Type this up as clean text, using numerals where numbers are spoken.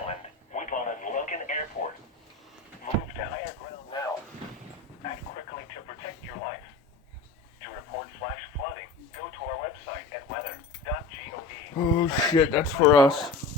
Island, Woodlawn and Logan Airport. Move to higher ground now. Act quickly to protect your life. To report flash flooding, go to our website at weather.gov. Oh shit, that's for us.